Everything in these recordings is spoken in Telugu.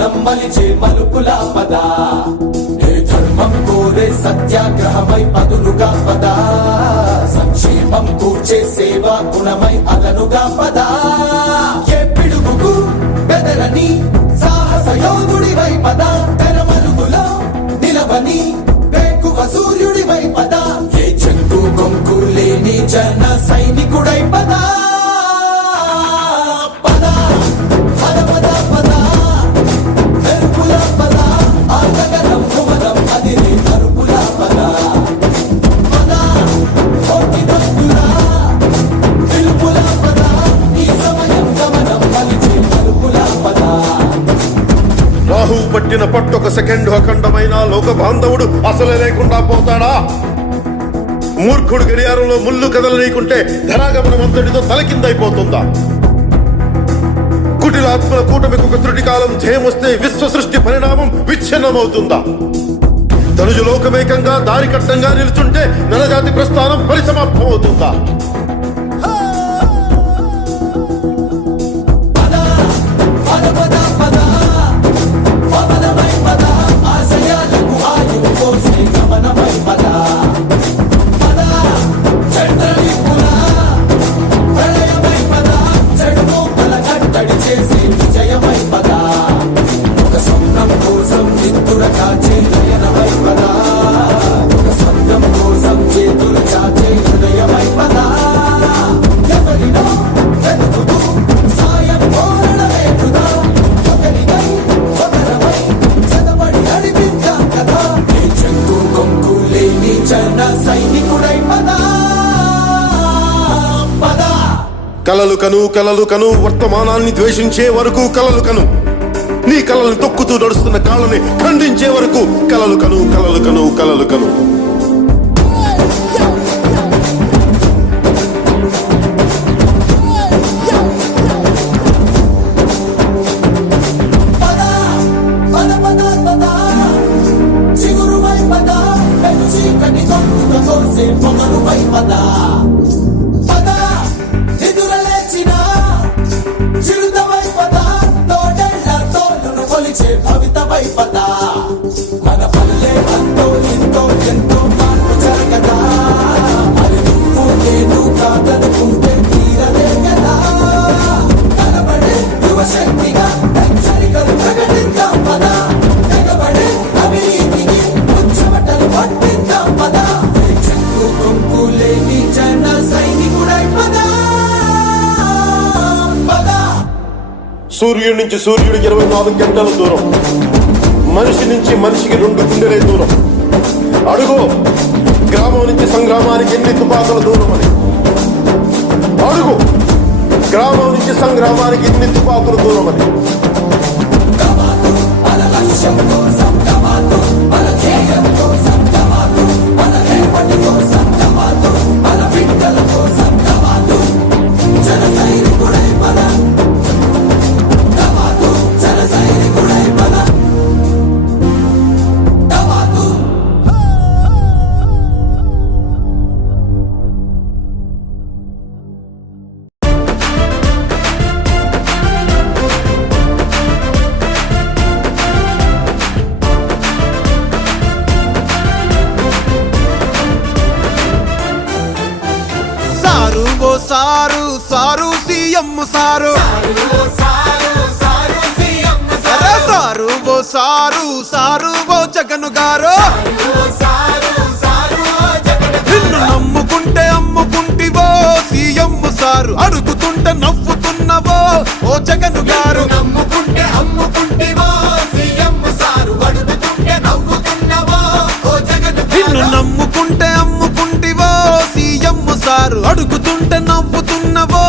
గమనం మలిచే మలుపుల పద ధర్మం కోరే సత్యాగ్రహమై పదులుగా పద సంక్షేమం కూర్చే సేవా గుణమై అదనుగా పద ఏ పిడుగుకు బెదరని సాహస యోధుడివై పద తెరమరుగులో నిలవని వేకువ సూర్యుడివై పద ఏ చెంగు కొంకు లేని జన సైనికుడై పద రాహువు పట్టిన పట్టొక సెకండ్ అఖండమైన లోక బాంధవుడు అసలే లేకుండా పోతాడా? మూర్ఖుడు గడియారంలో ముళ్ళు కదలనీకుంటే ధరాగమనం అంతటితో తలకిందైపోతుందా? కుటిలాత్మల కూటమికి ఒక త్రుటి కాలం ధ్యేయమొస్తే విశ్వ సృష్టి పరిణామం విచ్ఛిన్నమవుతుందా? తనుజు లోకమేకంగా దారి కట్టంగా నిలుచుంటే నరజాతి ప్రస్థానం పరిసమాప్తమవుతుందా? కలలు కను వర్తమానాన్ని ద్వేషించే వరకు కలలు కను, నీ కలల్ని తొక్కుతూ నడుస్తున్న కాళ్ళని ఖండించే వరకు కలలు కను. మన పల్లె అంతో ఎంతో ఎంతో మార్పు జరగదా, మరి నువ్వు నేను కాదనుకుంటే తీరదే కదా. కనబడే యువశక్తిగా హెచ్చరికలు ప్రకటిద్దాం పద, తెగబడే అవినీతికి ముచ్చమటలు పట్టిద్దాం పద. చెక్కు కొంకు లేని జన సైనికుడై పద. సూర్యుడి నుంచి సూర్యుడు 24 గంటల దూరం, మనిషి నుంచి మనిషికి 2 గుండెలే దూరం. అడుగు గ్రామం నుంచి సంగ్రామానికి ఎన్ని తుపాకుల దూరం అని. అడుగు గ్రామం నుంచి సంగ్రామానికి ఎన్ని తుపాకుల దూరం అని. సారు సీఎం సారు, సారు ఓ జగన్ గారు. నిన్ను నమ్ముకుంటే అమ్ముకుంటివో సీఎం సారు, అడుగుతుంటే నవ్వుతున్నవో ఓ జగన్ గారు. నమ్ముకుంటే అమ్ముకుంటివో సీఎం సారు, అడుగుతుంటే నవ్వుతున్నవో ఓ జగన్. నిన్ను నమ్ముకుంటే అమ్ముకుంటివో సీఎం సారు, అడుగుతుంటే నవ్వుతున్నవో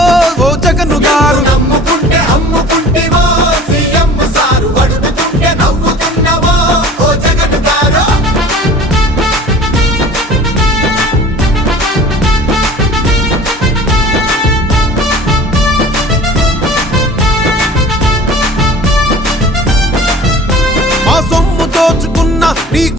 ఓ జగన్ గారు. నమ్ముకుంటే అమ్ముకుంటివో సీఎం సారు, అడుగుతుంటే నవ్వుతున్నవో ఓ జగన్ గారు. మా సొమ్ము దోచుకున్న నీ